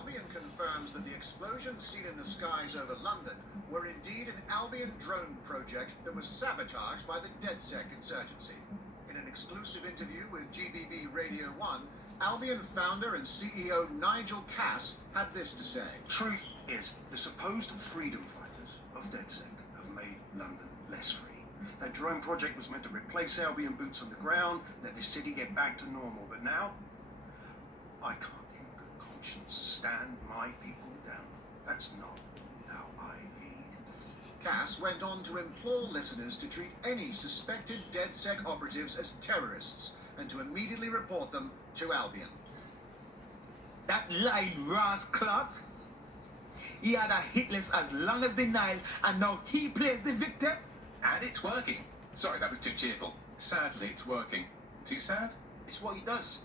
Albion confirms that the explosions seen in the skies over London were indeed an Albion drone project that was sabotaged by the Ded-Sec insurgency. In an exclusive interview with GBB Radio 1, Albion founder and CEO Nigel Cass had this to say. Truth is, the supposed freedom fighters of Ded-Sec have made London less free. That drone project was meant to replace Albion boots on the ground, let the city get back to normal, but now I can't in good conscience stand my people down. That's not how I lead. Cass went on to implore listeners to treat any suspected Ded-Sec operatives as terrorists and to immediately report them to Albion. That lying rascalot, he had a hit list as long as the Nile, and now he plays the victim. And it's working. Sorry, that was too cheerful. Sadly, it's working. Too sad? It's what he does.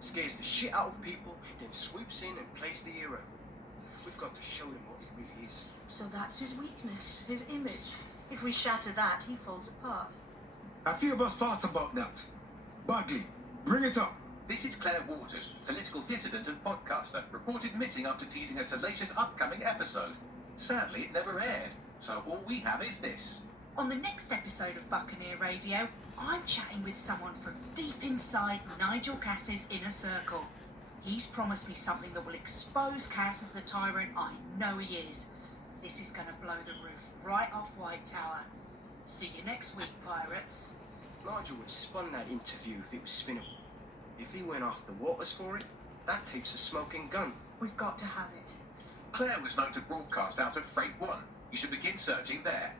Scares the shit out of people, then swoops in and plays the hero. We've got to show him what he really is. So that's his weakness, his image. If we shatter that, he falls apart. A few of us thought about that. Bagley, bring it up. This is Claire Waters, political dissident and podcaster, reported missing after teasing a salacious upcoming episode. Sadly, it never aired, so all we have is this. On the next episode of Buccaneer Radio, I'm chatting with someone from deep inside Nigel Cass's inner circle. He's promised me something that will expose Cass as the tyrant I know he is. This is going to blow the roof right off White Tower. See you next week, pirates. Nigel would spun that interview if it was spinnable. If he went after Waters for it, that tape's a smoking gun. We've got to have it. Claire was known to broadcast out of Freight 1. You should begin searching there.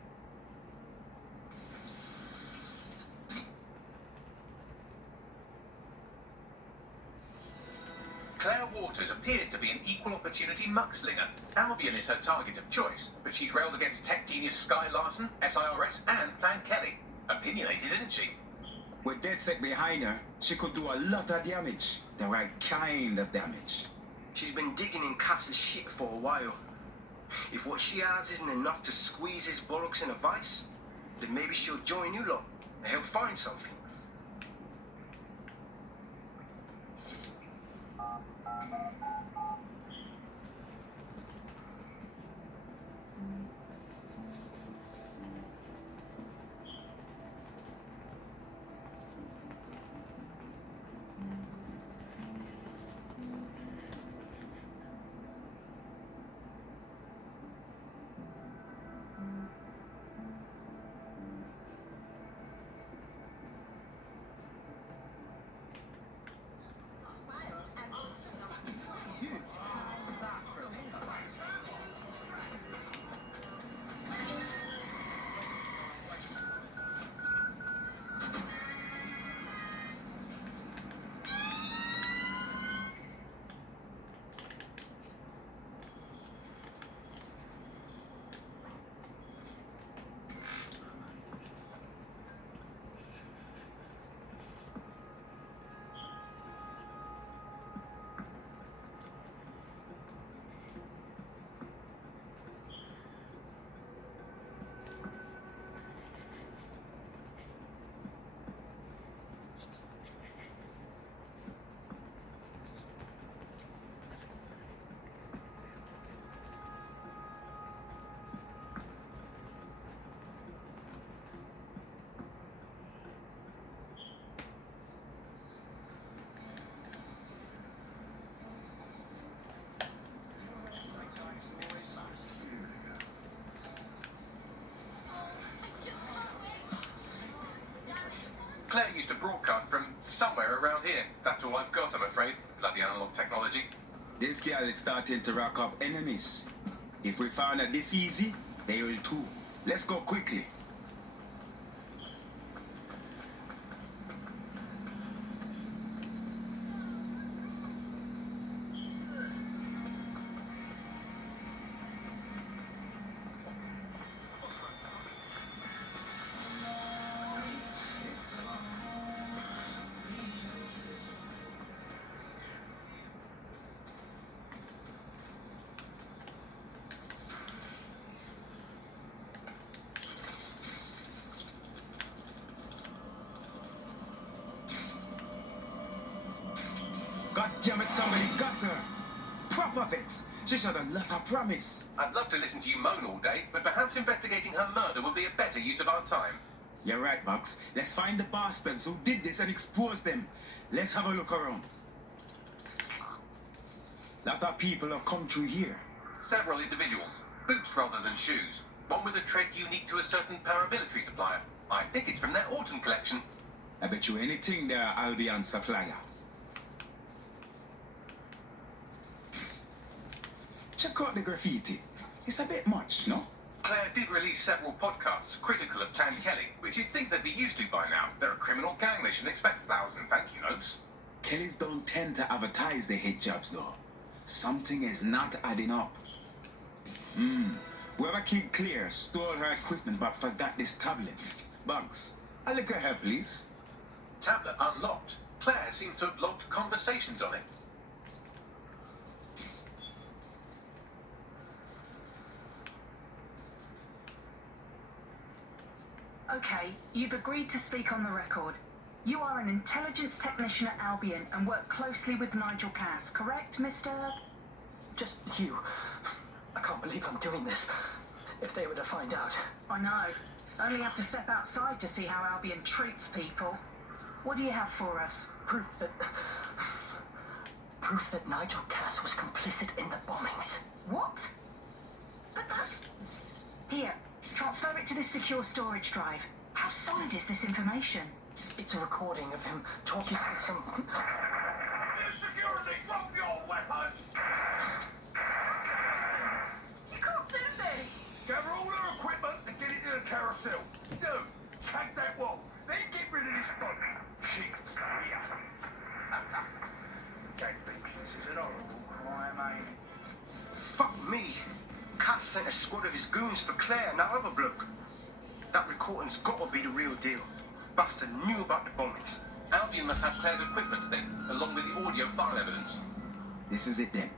Claire Waters appears to be an equal opportunity muckslinger. Albion is her target of choice, but she's railed against tech genius Sky Larson, SIRS, and Plan Kelly. Opinionated, isn't she? With Ded-Sec behind her, she could do a lot of damage. The right kind of damage. She's been digging in Cass's shit for a while. If what she has isn't enough to squeeze his bollocks in a vice, then maybe she'll join you lot and help find something. Claire used to broadcast from somewhere around here. That's all I've got, I'm afraid. Bloody analog technology. This girl is starting to rack up enemies. If we found her this easy, they will too. Let's go quickly. God damn it, somebody got her! Proper puppets. She should have left her promise. I'd love to listen to you moan all day, but perhaps investigating her murder would be a better use of our time. You're right, Bugs. Let's find the bastards who did this and expose them. Let's have a look around. Lot of people have come through here. Several individuals, boots rather than shoes. One with a tread unique to a certain paramilitary supplier. I think it's from their autumn collection. I bet you anything they're Albion supplier. Check out the graffiti. It's a bit much, no? Claire did release several podcasts critical of Clan Kelly, which you'd think they'd be used to by now. They're a criminal gang, they should expect flowers and thank you notes. Kellys don't tend to advertise their hit jobs, though. Something is not adding up. Whoever killed Claire stole her equipment but forgot this tablet. Bugs, a little help, please. Tablet unlocked. Claire seemed to have logged conversations on it. Okay, you've agreed to speak on the record. You are an intelligence technician at Albion and work closely with Nigel Cass, correct, Mr.? Just you. I can't believe I'm doing this. If they were to find out. I know. Only have to step outside to see how Albion treats people. What do you have for us? Proof that Nigel Cass was complicit in the bombings. What? But that's... Here, transfer it to this secure storage drive. How solid is this information? It's a recording of him talking to some... Security, drop your weapons! You can't do this! Gather all their equipment and get it to the carousel. Do. Tag that wall. Then get rid of this boat. Shit. Here. Gang vengeance is an horrible crime, ain't it? Fuck me. Cass sent a squad of his goons for Claire and that other bloke. That recording's gotta be the real deal. Bastard knew about the bombings. Albion must have Claire's equipment then, along with the audio file evidence. This is it then.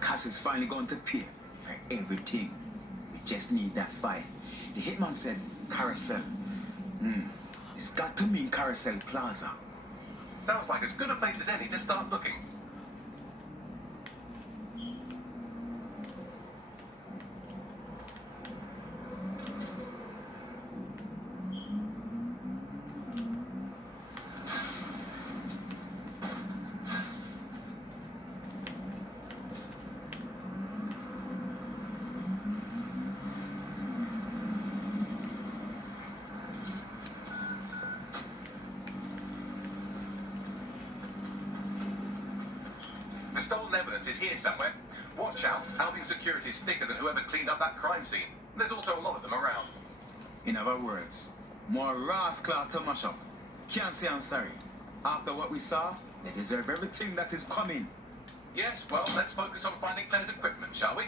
Cass is finally going to pay for everything. We just need that file. The hitman said Carousel. It's got to mean Carousel Plaza. Sounds like as good a place as any to start looking. The stolen evidence is here somewhere. Watch out, Albion security's thicker than whoever cleaned up that crime scene. There's also a lot of them around. In other words, more rascal to mash up. Can't say I'm sorry. After what we saw, they deserve everything that is coming. Yes, well, let's focus on finding Claire's equipment, shall we?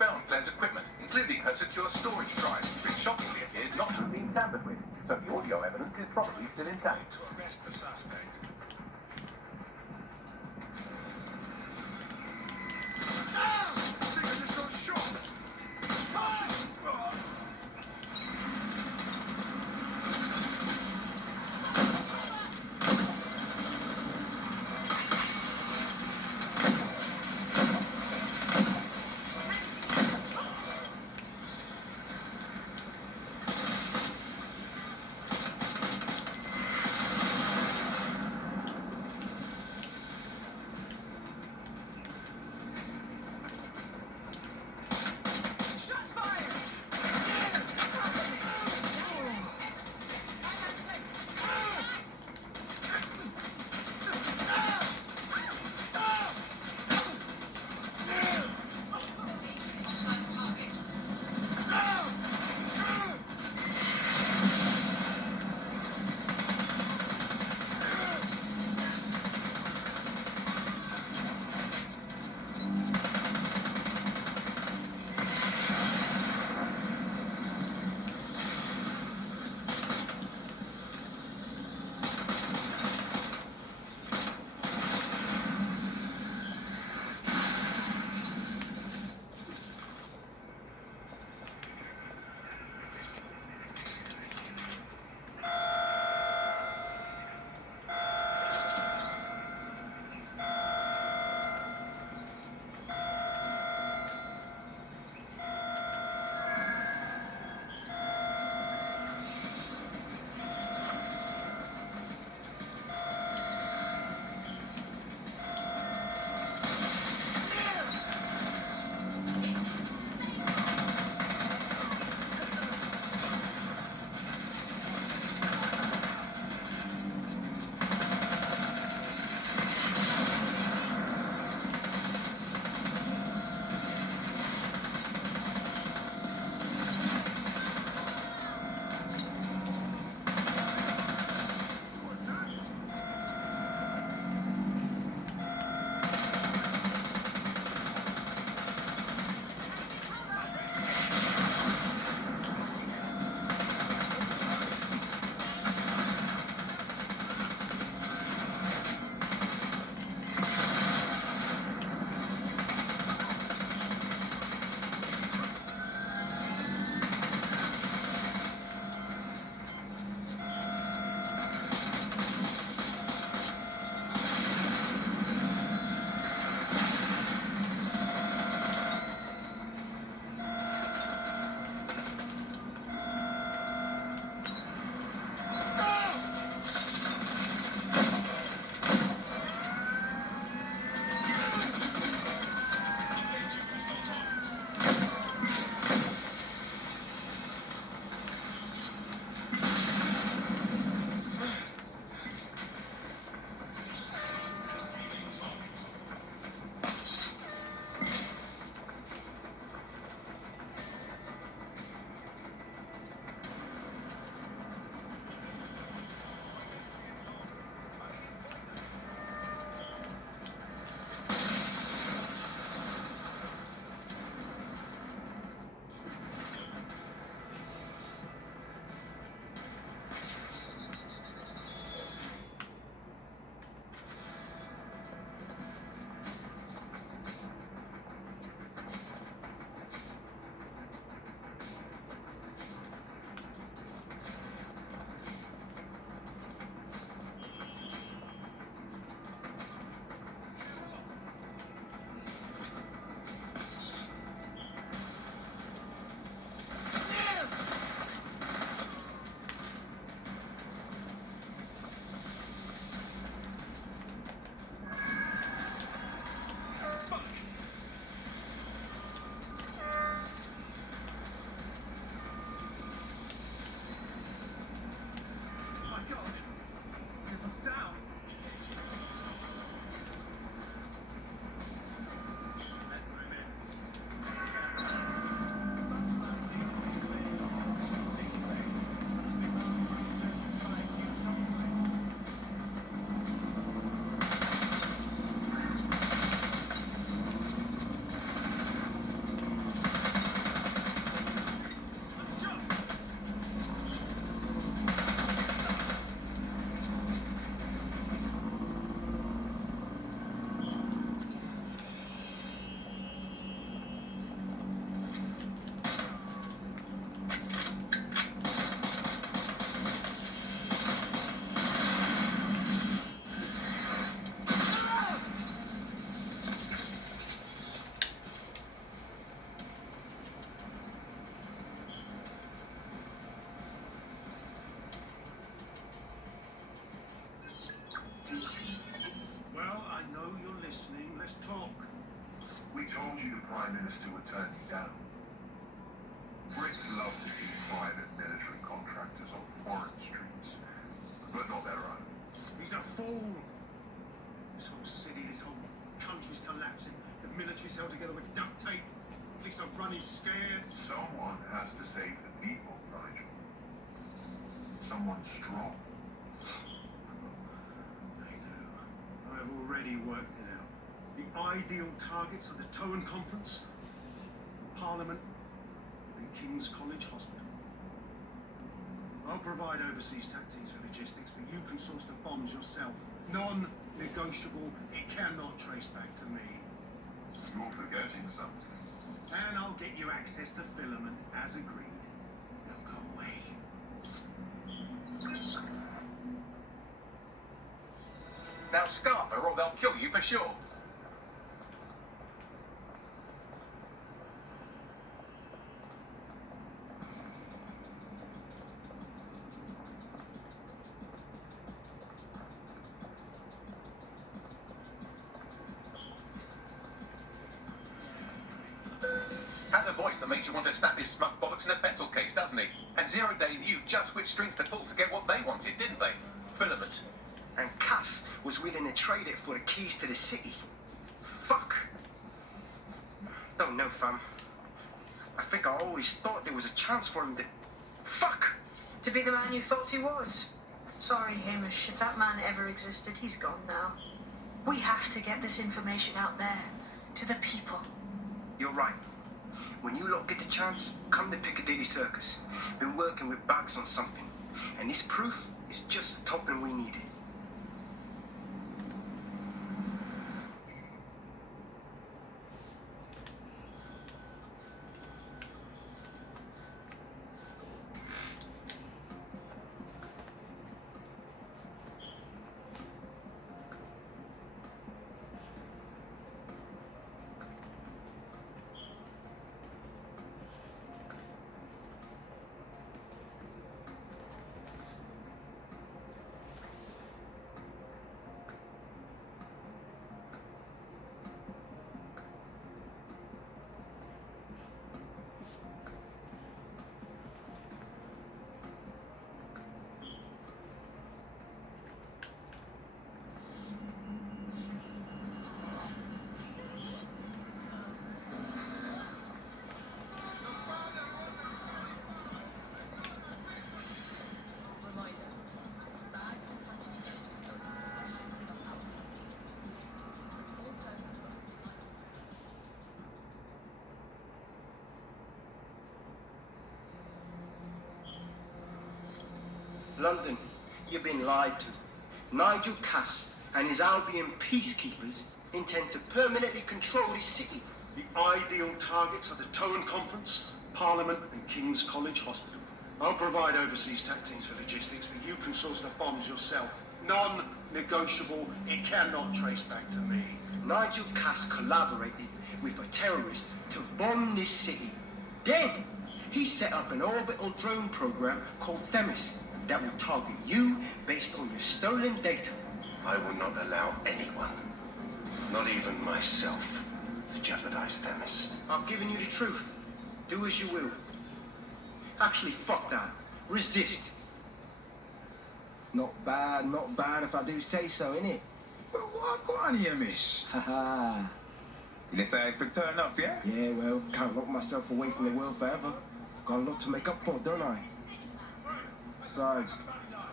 Found Claire's equipment, including her secure storage drive, which shockingly appears not to have been tampered with, so the audio evidence is probably still intact. To arrest the suspect. I just got shot. Shots fired! fighters on foreign streets, but not their own. He's a fool. This whole city, this whole country's collapsing. The military's held together with duct tape. Police are running scared. Someone has to save the people, Nigel. Someone strong. They do. I've already worked it out. The ideal targets are the Towan Conference, Parliament, and King's College Hospital. I'll provide overseas tactics for logistics, but you can source the bombs yourself. Non-negotiable. It cannot trace back to me. You're forgetting something. And I'll get you access to filament as agreed. Now go away. Now scarf her or they'll kill you for sure. Has a voice that makes you want to snap his smug bollocks in a pencil case, doesn't he? And Zero Day knew just which strings to pull to get what they wanted, didn't they? Filament. And Cass was willing to trade it for the keys to the city. Fuck. Don't know, fam. I think I always thought there was a chance for him to... Fuck! To be the man you thought he was. Sorry, Hamish. If that man ever existed, he's gone now. We have to get this information out there, to the people. You're right. When you lot get the chance, come to Piccadilly Circus. Been working with Bags on something. And this proof is just the topping we needed. London, you've been lied to. Nigel Cass and his Albion peacekeepers intend to permanently control this city. The ideal targets are the Towan Conference, Parliament, and King's College Hospital. I'll provide overseas tactics for logistics, but you can source the bombs yourself. Non-negotiable. It cannot trace back to me. Nigel Cass collaborated with a terrorist to bomb this city. Then, he set up an orbital drone program called Themis that will target you based on your stolen data. I will not allow anyone, not even myself, to jeopardize Themis. I've given you the truth. Do as you will. Actually, fuck that. Resist. Not bad if I do say so, innit? But what go on here, miss? Haha. You decide to turn up, yeah? Yeah, well, can't lock myself away from the world forever. Got a lot to make up for, don't I? Besides,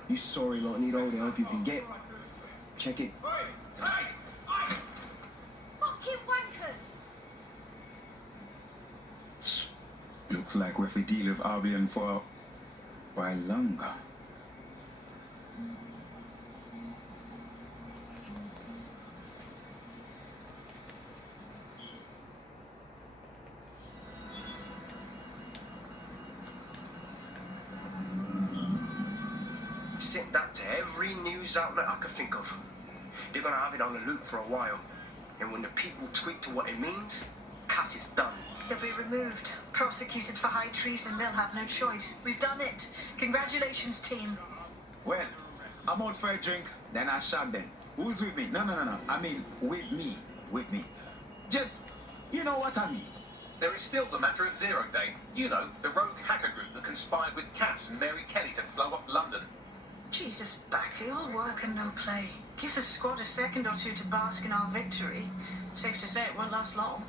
you sorry lot need all the help you can get. Check it. Fucking wankers! Looks like we're for deal with Albion for a while longer. Sent that to every news outlet I could think of. They're gonna have it on the loop for a while. And when the people tweet to what it means, Cass is done. He'll be removed, prosecuted for high treason. They'll have no choice. We've done it. Congratulations, team. Well, I'm out for a drink, then I shot them. Who's with me? No. I mean, with me. Just, you know what I mean. There is still the matter of Zero Day. You know, the rogue hacker group that conspired with Cass and Mary Kelly to blow up London. Jesus, Bagley, all work and no play. Give the squad a second or two to bask in our victory. Safe to say it won't last long.